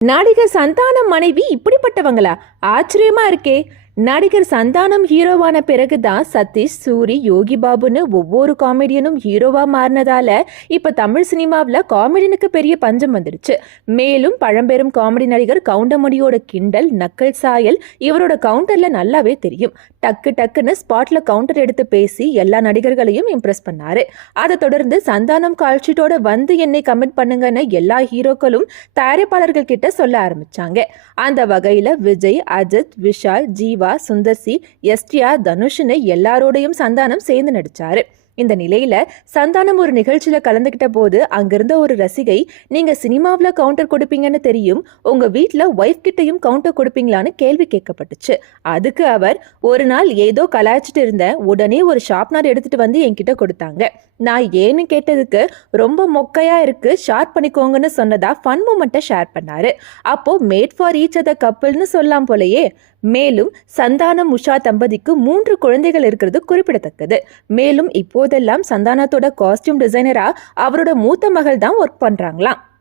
நடிகர் சந்தானம் மனைவி இப்படிப்பட்டவங்களா? ஆச்சரியமா இருக்கே. நடிகர் சந்தானம் ஹீரோவான பிறகுதான் சதீஷ், சூரி, யோகி பாபுன்னு ஒவ்வொரு காமெடியனும் ஹீரோவா மாறினதால இப்ப தமிழ் சினிமாவில் காமெடியனுக்கு பெரிய பஞ்சம் வந்துடுச்சு. மேலும் பழம்பெரும் காமெடி நடிகர் கவுண்டமணியோட கிண்டல், நக்கல் சாயல் இவரோட கவுண்டர்ல நல்லாவே தெரியும். டக்கு டக்குன்னு ஸ்பாட்ல கவுண்டர் எடுத்து பேசி எல்லா நடிகர்களையும் இம்ப்ரெஸ் பண்ணாரு. அதை தொடர்ந்து சந்தானம் கால்ஷீட்டோட வந்து என்னை கமெண்ட் பண்ணுங்கன்னு எல்லா ஹீரோக்களும் தயாரிப்பாளர்கள் கிட்ட சொல்ல ஆரம்பிச்சாங்க. அந்த வகையில விஜய், அஜித், விஷால், ஜீவா, சுந்தர்சி, எஸ்டிஆர், தனுஷ்னு எல்லாரோடையும் சந்தானம் சேர்ந்து நடிச்சாரு. இந்த நிலையில சந்தானம் ஒரு நிகழ்ச்சியில கலந்துகிட்ட போது அங்கிருந்த ஒரு ரசிகை, நீங்க சினிமாவில் கவுண்டர் கொடுப்பீங்கன்னு தெரியும், உங்க வீட்டுல ஒய்ஃப் கிட்டையும் கவுண்டர் கொடுப்பீங்களான்னு கேள்வி கேட்கப்பட்டுச்சு. அதுக்கு அவர், ஒரு நாள் ஏதோ கலாய்ச்சிட்டு இருந்தேன், உடனே ஒரு ஷார்ப்னர் எடுத்துட்டு வந்து என்கிட்ட கொடுத்தாங்க. நான் ஏன்னு கேட்டதுக்கு, ரொம்ப மொக்கையா இருக்கு, ஷார்ப் பண்ணிக்கோங்கன்னு சொன்னதா ஃபன் மூமெண்ட்டை ஷேர் பண்ணாரு. அப்போ மேட் ஃபார் ஈச் அதர் கப்பிள்னு சொல்லலாம் போலயே. மேலும் சந்தானம், உஷா தம்பதிக்கு 3 குழந்தைகள் இருக்கிறது குறிப்பிடத்தக்கது. மேலும் இப்போதெல்லாம் சந்தானத்தோட காஸ்டியூம் டிசைனரா அவரோட மூத்த மகள் தான் ஒர்க் பண்றாங்களாம்.